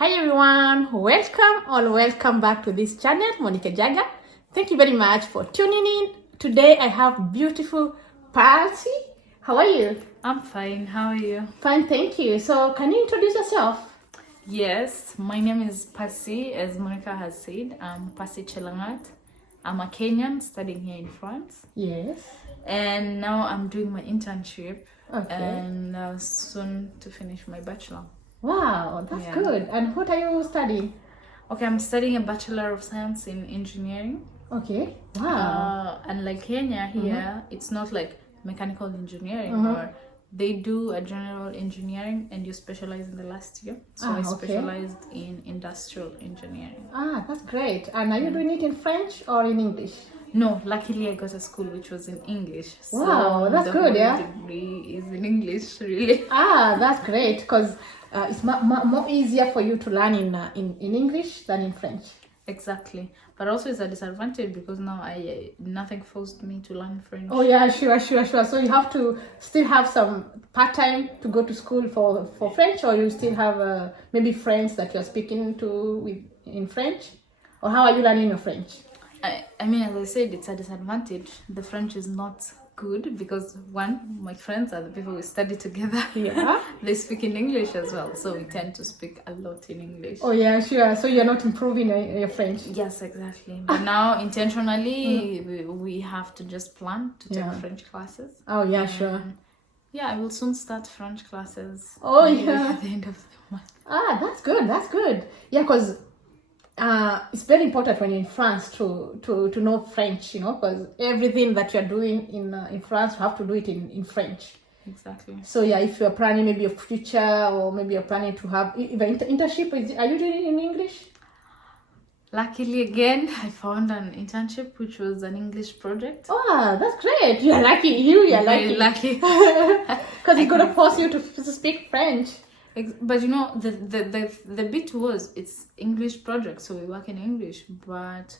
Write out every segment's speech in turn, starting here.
Hi everyone, welcome back to this channel, Monica Jaga. Thank you very much for tuning in. Today I have beautiful Percy. How are you? I'm fine. How are you? Fine, thank you. So can you introduce yourself? Yes, my name is Percy, as Monica has said. I'm Percy Chelangat. I'm a Kenyan studying here in France. Yes. And now I'm doing my internship. Okay. And soon to finish my bachelor. Wow, that's good. And what are you studying? Okay, I'm studying a Bachelor of Science in Engineering. Okay. Wow. And like Kenya here, it's not like mechanical engineering or they do a general engineering and you specialize in the last year. So I specialized in industrial engineering. Ah, that's great. And are you doing it in French or in English? No, luckily I got a school which was in English. Wow, so that's the good, whole yeah? degree is in English, really. Ah, that's great because it's more easier for you to learn in English than in French. Exactly. But also it's a disadvantage because now nothing forced me to learn French. Oh yeah, sure. So you have to still have some part-time to go to school for French, or you still have maybe friends that you're speaking to in French? Or how are you learning your French? I mean, as I said, it's a disadvantage. The French is not good because one, my friends are the people we study together. Yeah. They speak in English as well, so we tend to speak a lot in English. Oh yeah, sure. So you're not improving your French. Yes, exactly. But now intentionally, we have to just plan to take French classes. Oh yeah, sure. Yeah, I will soon start French classes. Oh yeah. At the end of the month. Ah, that's good. Yeah, because it's very important when you're in France to know French, because everything that you're doing in France, you have to do it in French. Exactly. So yeah, if you're planning maybe a future or maybe you're planning to have even internship, are you doing it in English? Luckily, again, I found an internship which was an English project. Oh, that's great. You're lucky. You're Very lucky. Lucky. Because it's going to force you to speak French. But you know, the bit was it's English project, so we work in English, but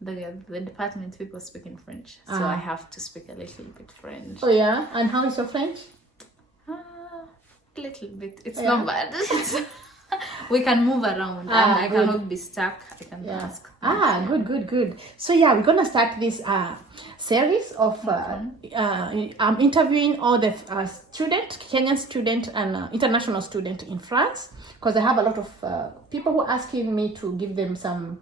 the department people speak in French, so I have to speak a little bit French. Oh yeah, and how is your French? A little bit. It's not bad. We can move around, and I cannot be stuck. I can ask. Good. So yeah, we're gonna start this series of I'm interviewing all the Kenyan student and international student in France, because I have a lot of people who are asking me to give them some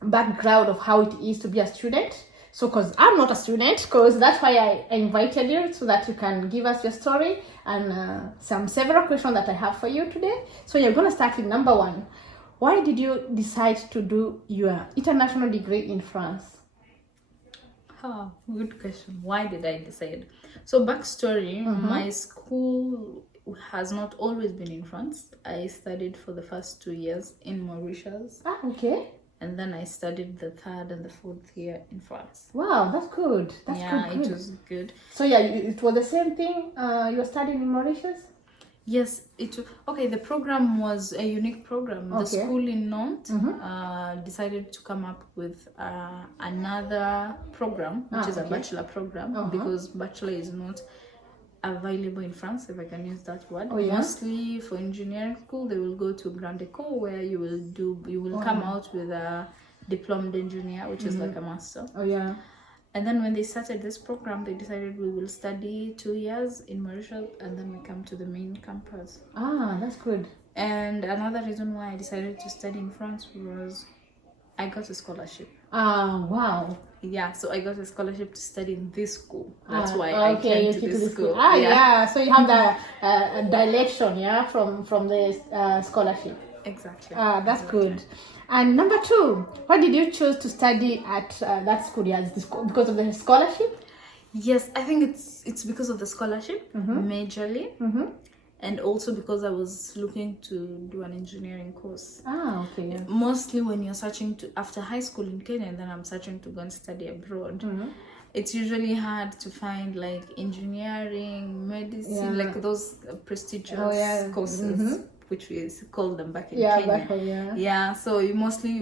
background of how it is to be a student. So, because I'm not a student, because that's why I invited you, so that you can give us your story and several questions that I have for you today. So you're going to start with number one. Why did you decide to do your international degree in France? Oh, good question. Why did I decide? So backstory, my school has not always been in France. I studied for the first 2 years in Mauritius. Ah, okay. And then I studied the third and the fourth year in France. Wow, that's good. It was good. So yeah, it was the same thing you were studying in Mauritius? Yes, the program was a unique program. The school in Nantes decided to come up with another program, which is a bachelor program, because bachelor is not available in France, if I can use that word. Mostly for engineering school, they will go to Grande École, where you will come out with a diplomed engineer, which is like a master. Oh yeah. And then when they started this program, they decided we will study 2 years in Mauritius and then we come to the main campus. Ah, that's good. And another reason why I decided to study in France was I got a scholarship. Ah, wow. Yeah, so I got a scholarship to study in this school. That's why I came to this school. So you have the direction, from the scholarship. Exactly. That's good. And number two, why did you choose to study at that school? Because of the scholarship? Yes, I think it's because of the scholarship, majorly. And also because I was looking to do an engineering course. Ah, okay. Mostly when you're searching after high school in Kenya, and then I'm searching to go and study abroad. It's usually hard to find like engineering, medicine, like those prestigious courses, which we call them back in Kenya. So you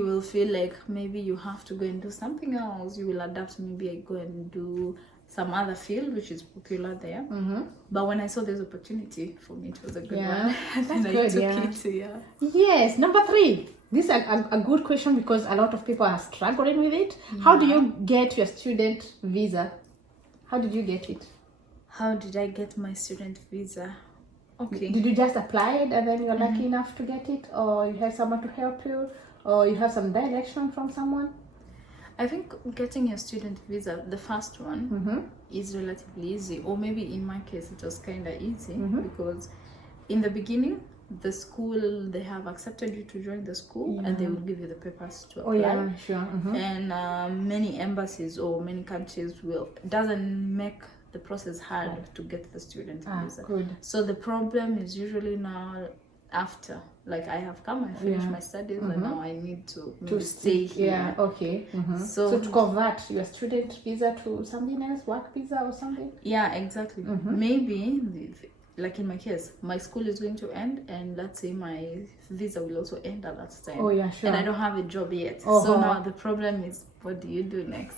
will feel like maybe you have to go and do something else. You will adapt. Maybe I go and do some other field which is popular there. But when I saw this opportunity, for me it was a good Yeah, one. that's And good, I took yeah. it. Yeah. Yes, number 3. This is a good question because a lot of people are struggling with it. How do you get your student visa? How did you get it? How did I get my student visa? Okay. Did you just apply it and then you're lucky enough to get it, or you have someone to help you, or you have some direction from someone? I think getting your student visa, the first one, is relatively easy. Or maybe in my case, it was kind of easy because in the beginning, the school, they have accepted you to join the school and they will give you the papers to apply. Oh yeah, sure. And many embassies or many countries doesn't make the process hard to get the student visa. Good. So the problem is usually now after, like I have come, I finished my studies and now I need to stay here. Yeah, okay. So to convert your student visa to something else, work visa or something? Yeah, exactly. Maybe like in my case, my school is going to end and let's say my visa will also end at that time. Oh yeah, sure. And I don't have a job yet. So now the problem is, what do you do next?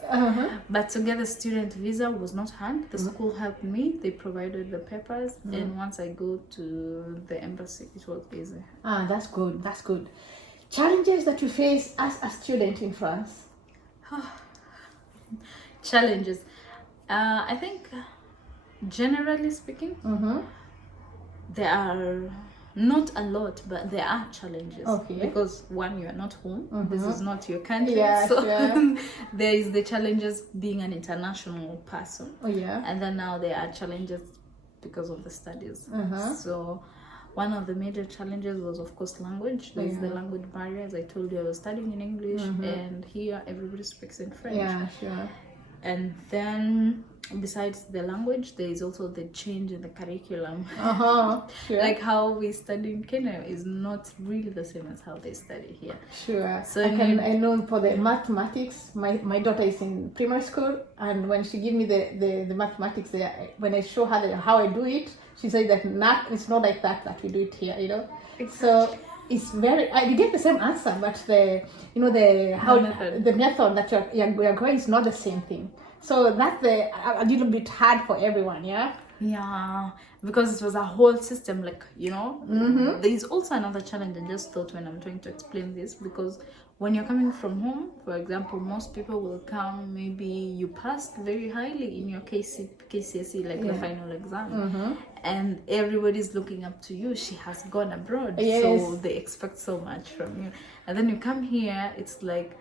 But to get a student visa was not hard. The school helped me. They provided the papers. And once I go to the embassy, it was easy. That's good. That's good. Challenges that you face as a student in France? Challenges. I think, generally speaking, there are not a lot, but there are challenges. Okay. Because one, you are not home. This is not your country. Yeah, so yeah. there is the challenges being an international person. Oh yeah. And then now there are challenges because of the studies. So one of the major challenges was, of course, language. There is the language barrier. As I told you, I was studying in English, and here everybody speaks in French. Yeah, sure. And then besides the language, there is also the change in the curriculum. Sure. Like how we study in Kenya is not really the same as how they study here. Sure. So I know for the mathematics, my daughter is in primary school, and when she give me the mathematics there, when I show her how I do it, she says that it's not like that we do it here, you know. Exactly. So it's very you get the same answer, but the method that you're going is not the same thing. So that's a little bit hard for everyone, yeah. Yeah, because it was a whole system, like, you know. There is also another challenge I just thought when I'm trying to explain this, because when you're coming from home, for example, most people will come, maybe you passed very highly in your KCSE, like the final exam, and everybody's looking up to you. She has gone abroad, so they expect so much from you. And then you come here, it's like,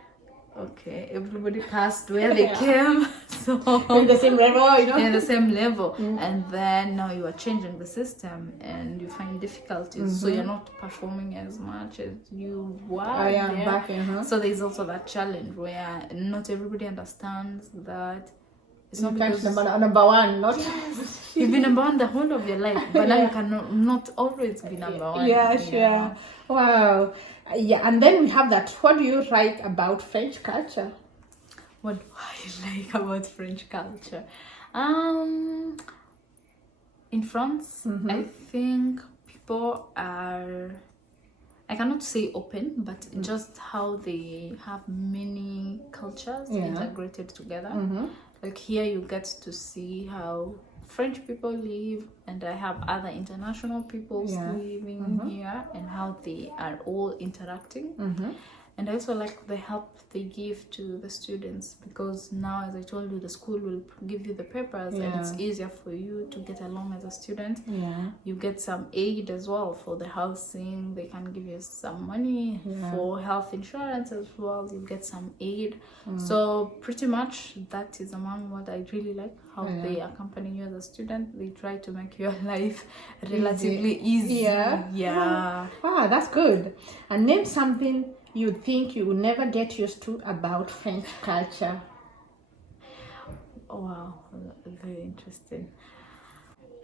okay, everybody passed where they came, so in the same level, you know. In the same level, and then now you are changing the system, and you find difficulties, so you're not performing as much as you were back. So there's also that challenge where not everybody understands that it's not because because number one, not you've been number one the whole of your life, but now you cannot always be number one. Yeah, sure. Wow. Yeah, and then we have that. What do you like about French culture? What do I like about French culture? In France, I think people are, I cannot say open, but just how they have many cultures integrated together. Like here you get to see how French people live, and I have other international people living here, and how they are all interacting. And I also like the help they give to the students, because now, as I told you, the school will give you the papers and it's easier for you to get along as a student. You get some aid as well for the housing. They can give you some money for health insurance as well. You get some aid. So pretty much that is among what I really like, how they accompany you as a student. They try to make your life relatively easy. Wow, that's good. And name something you think you will never get used to about French culture. Oh, wow, very interesting.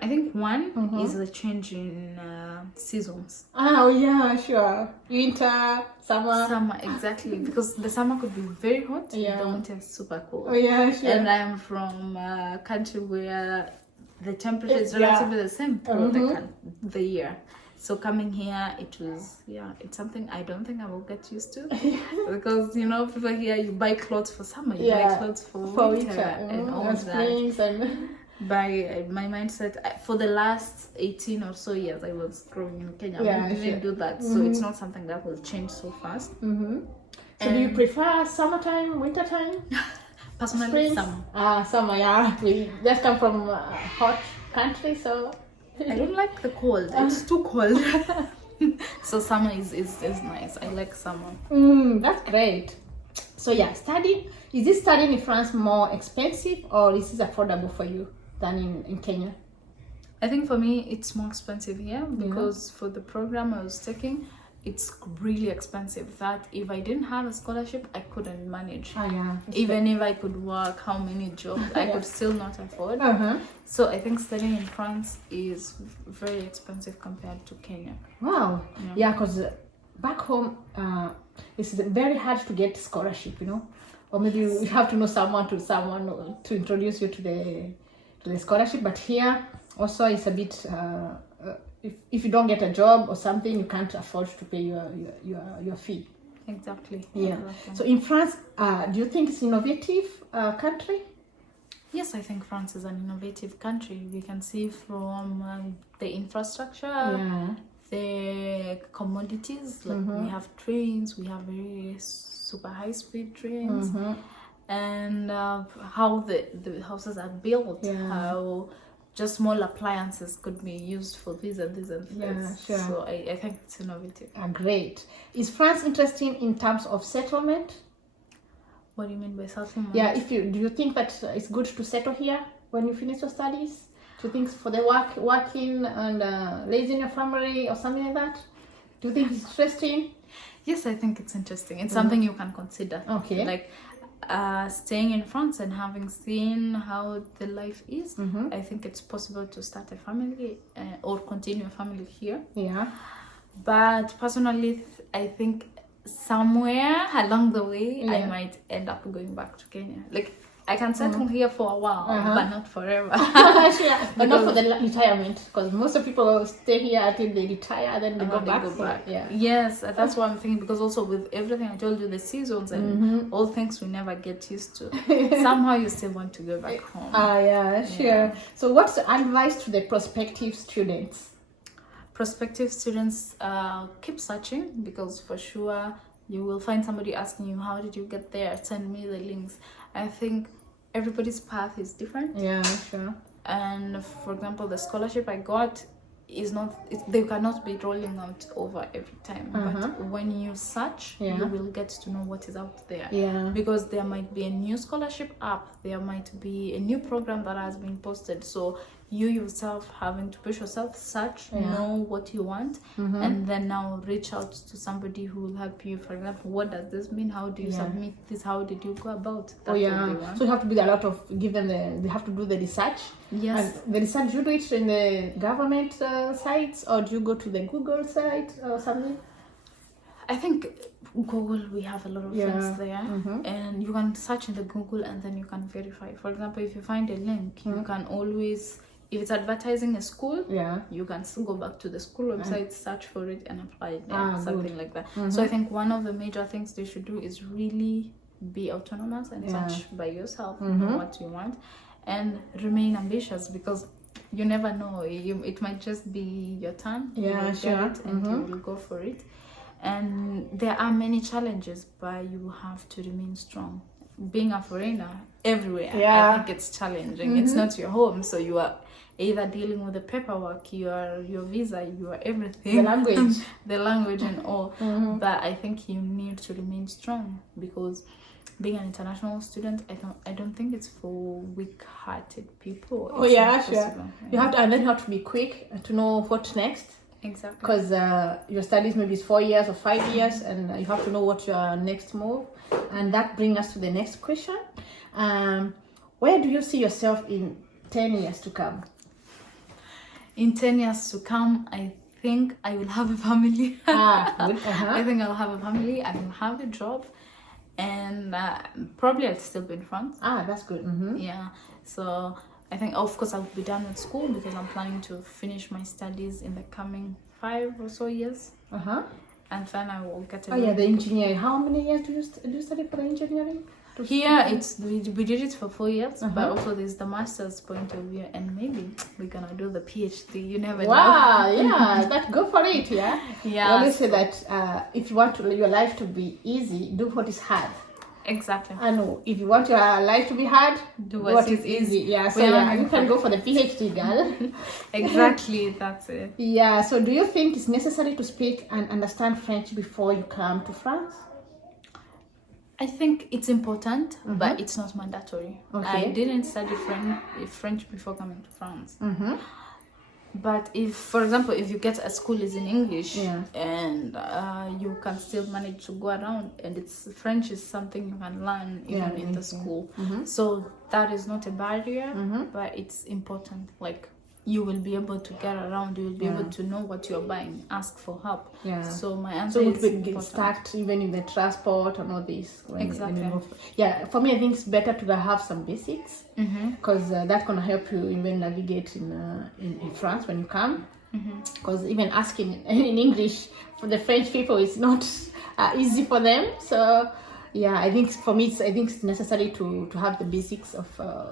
I think one is the change in seasons. Oh yeah, sure. Winter, summer. Summer, exactly, because the summer could be very hot, the winter is super cold. Oh yeah, sure. And I am from a country where the temperature is relatively the same throughout the year. So coming here, it's something I don't think I will get used to because you know people here you buy clothes for summer, you buy clothes for winter and all that. By my mindset, for the last 18 or so years I was growing in Kenya, we didn't do that, so it's not something that will change so fast. So do you prefer summertime, wintertime? Personally, summer. Summer, yeah. We just come from a hot country, so I don't like the cold. It's too cold. So summer is nice. I like summer. That's great. So yeah, is this studying in France more expensive or is this affordable for you than in Kenya? I think for me it's more expensive here because for the program I was taking, it's really expensive that if I didn't have a scholarship, I couldn't manage. Even if I could work how many jobs, I could still not afford. So I think studying in France is very expensive compared to Kenya. Wow. Yeah, because back home, it's very hard to get scholarship, you know, or maybe you have to know someone to introduce you to the scholarship. But here also it's a bit. If you don't get a job or something, you can't afford to pay your fee. Exactly. Yeah. So in France, do you think it's an innovative country? Yes, I think France is an innovative country. We can see from the infrastructure, the commodities. Like we have trains, we have very super high-speed trains, and how the houses are built. How just small appliances could be used for this and this and this. So I think it's innovative. Great. Is France interesting in terms of settlement? What do you mean by settlement? Yeah, do you think that it's good to settle here when you finish your studies? Do you think for the working and raising your family or something like that? Do you think it's interesting? Yes, I think it's interesting. It's something you can consider. Okay. Like staying in France and having seen how the life is, I think it's possible to start a family or continue a family here. Yeah. But personally, I think somewhere along the way, I might end up going back to Kenya. Like I can settle here for a while, but not forever. But not for the retirement, because most of people stay here until they retire, then they go back. Yeah. Yes, that's what I'm thinking. Because also with everything I told you, the seasons and all things we never get used to. Somehow you still want to go back home. Sure. So, what's the advice to the prospective students? Prospective students, keep searching, because for sure you will find somebody asking you, how did you get there? Send me the links. I think everybody's path is different. Yeah, sure. And for example, the scholarship I got they cannot be rolling out over every time. But when you search, you will get to know what is out there. Yeah. Because there might be a new scholarship app, there might be a new program that has been posted. So you yourself having to push yourself, search, know what you want, and then now reach out to somebody who will help you. For example, what does this mean? How do you submit this? How did you go about that? So you have to do a lot of they have to do the research. Yes. And the research, you do it in the government sites, or do you go to the Google site or something? I think Google, we have a lot of friends there, and you can search in the Google and then you can verify. For example, if you find a link, you can always, if it's advertising a school, you can still go back to the school website, search for it and apply it, something like that. So I think one of the major things they should do is really be autonomous and search by yourself, know what you want, and remain ambitious, because you never know, it might just be your turn, you will get it and you will go for it. And there are many challenges, but you have to remain strong. Being a foreigner everywhere, I think it's challenging. It's not your home, so you are either dealing with the paperwork, your visa, your everything, the language and all. But I think you need to remain strong, because being an international student, I don't think it's for weak-hearted people. You have to, and then you have to be quick to know what next. Exactly. Because your studies maybe is 4 years or 5 years, and you have to know what your next move. And that brings us to the next question. Where do you see yourself in 10 years to come? In 10 years to come, I think I will have a family. Good. I think I'll have a family, I will have a job, and probably I'll still be in France. That's good. Yeah. So I think, of course, I'll be done with school, because I'm planning to finish my studies in the coming 5 or so years. And then I will get a the engineering. How many years do you study for the engineering? Here we did it for 4 years, but also there's the master's point of view, and maybe we're gonna do the PhD. You never know. Wow, yeah, that go for it, yeah. Yeah. I always say that if you want your life to be easy, do what is hard. Exactly. And if you want your life to be hard, do what is easy. Yeah, so you can go for the PhD, girl. Exactly, that's it. Yeah, so do you think it's necessary to speak and understand French before you come to France? I think it's important, but it's not mandatory. Okay. I didn't study French before coming to France. But if, for example, if you get a school is in English and you can still manage to go around, and French is something you can learn even in the school. So that is not a barrier, but it's important. Like, you will be able to get around, you will be able to know what you're buying, ask for help. So my answer is important. Start even in the transport and all this. Exactly. For me, I think it's better to have some basics, because that's going to help you even navigate in France when you come. Because even asking in English for the French people is not easy for them. So I think for me, it's necessary to have the basics of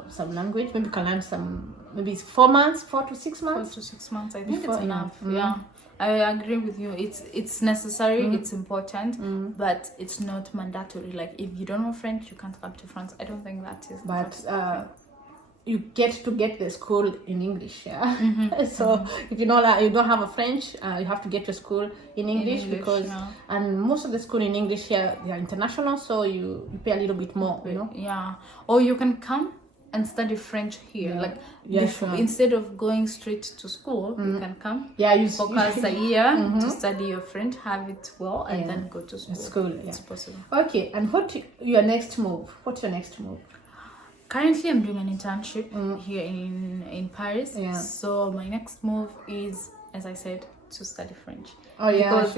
some language. Maybe you can learn some. Maybe it's 4 months, 4 to 6 months. 4 to 6 months. I think it's enough. Yeah, I agree with you. It's necessary. It's important, but it's not mandatory. Like, if you don't know French, you can't come to France. I don't think that is. But you get the school in English, so if you don't have a French, you have to get your school in English, because and most of the school in English here, they are international, so you pay a little bit more, you know. Or you can come and study French here, instead of going straight to school, you can come you focus a year to study your French, have it well, and then go to school. It's possible. Okay, and what's your next move? Currently, I'm doing an internship here in Paris. So my next move is, as I said, to study French. Because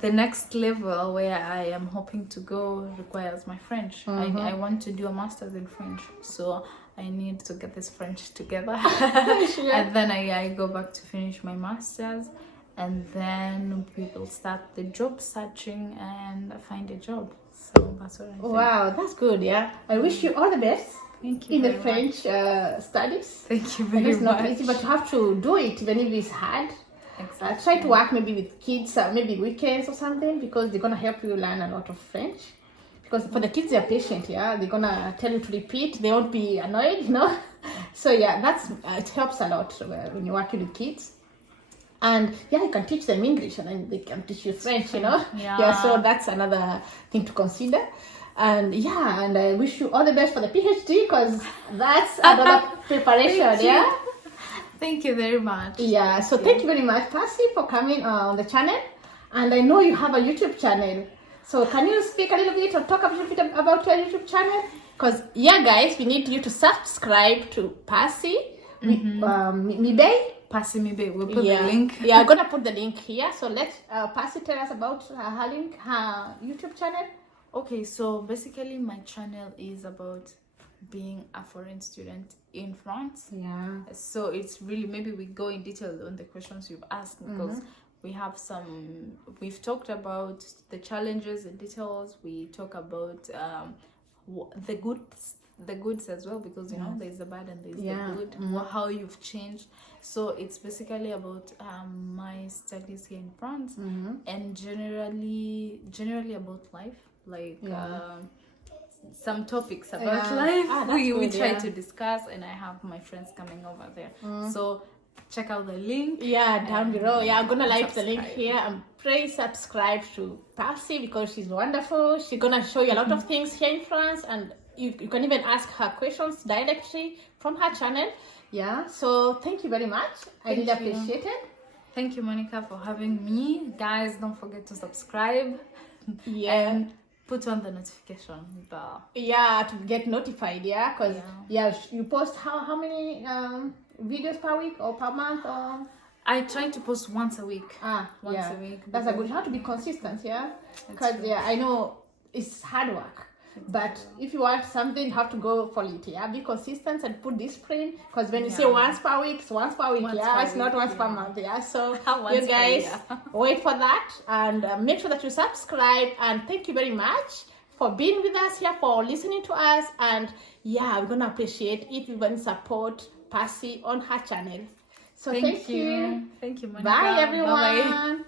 the next level where I am hoping to go requires my French. I want to do a master's in French. So I need to get this French together. And then I go back to finish my master's. And then we will start the job searching and find a job. So that's what I think. Wow, that's good. I wish you all the best. Thank you in the French studies. Thank you very much. It's not easy, but you have to do it even if it's hard. Exactly. Try to work maybe with kids, maybe weekends or something, because they're gonna help you learn a lot of French. Because for the kids, they're patient. They're gonna tell you to repeat. They won't be annoyed, So that's it helps a lot when you're working with kids. And you can teach them English, and then they can teach you French, So that's another thing to consider. And and I wish you all the best for the PhD, because that's another preparation. Thank you very much. So thank you very much, Percy, for coming on the channel. And I know you have a YouTube channel. So can you speak a little bit or talk a little bit about your YouTube channel? Because guys, we need you to subscribe to Percy Mibei. Percy Mibei. We'll put the link. I'm gonna put the link here. So let Percy tell us about her YouTube channel. Okay, so basically my channel is about being a foreign student in France. So it's really, maybe we go in detail on the questions you've asked, because we've talked about the challenges and details. We talk about the goods as well, because there's the bad and there's the good, how you've changed. So it's basically about my studies here in France, and generally about life, like some topics about life we try to discuss, and I have my friends coming over there. So check out the link down below. I'm gonna like the link here, and please subscribe to Percy, because she's wonderful. She's gonna show you a lot of things here in France, and you can even ask her questions directly from her channel. So thank you very much. I really appreciate it. Thank you, Monica, for having me. Guys, don't forget to subscribe and put on the notification bell. To get notified. Because you post how many videos per week or per month? Or I try to post once a week. Once a week. That's a good. You have to be consistent. Because I know it's hard work. But if you want something, you have to go for it. Yeah, be consistent and put discipline. Because when you say once per week, it's once per week. It's not once per month. Yeah, so you guys wait for that and make sure that you subscribe. And thank you very much for being with us here, for listening to us. And yeah, we're gonna appreciate if you can support Percy on her channel. So thank you. Thank you, Monica. Bye, everyone. Bye-bye.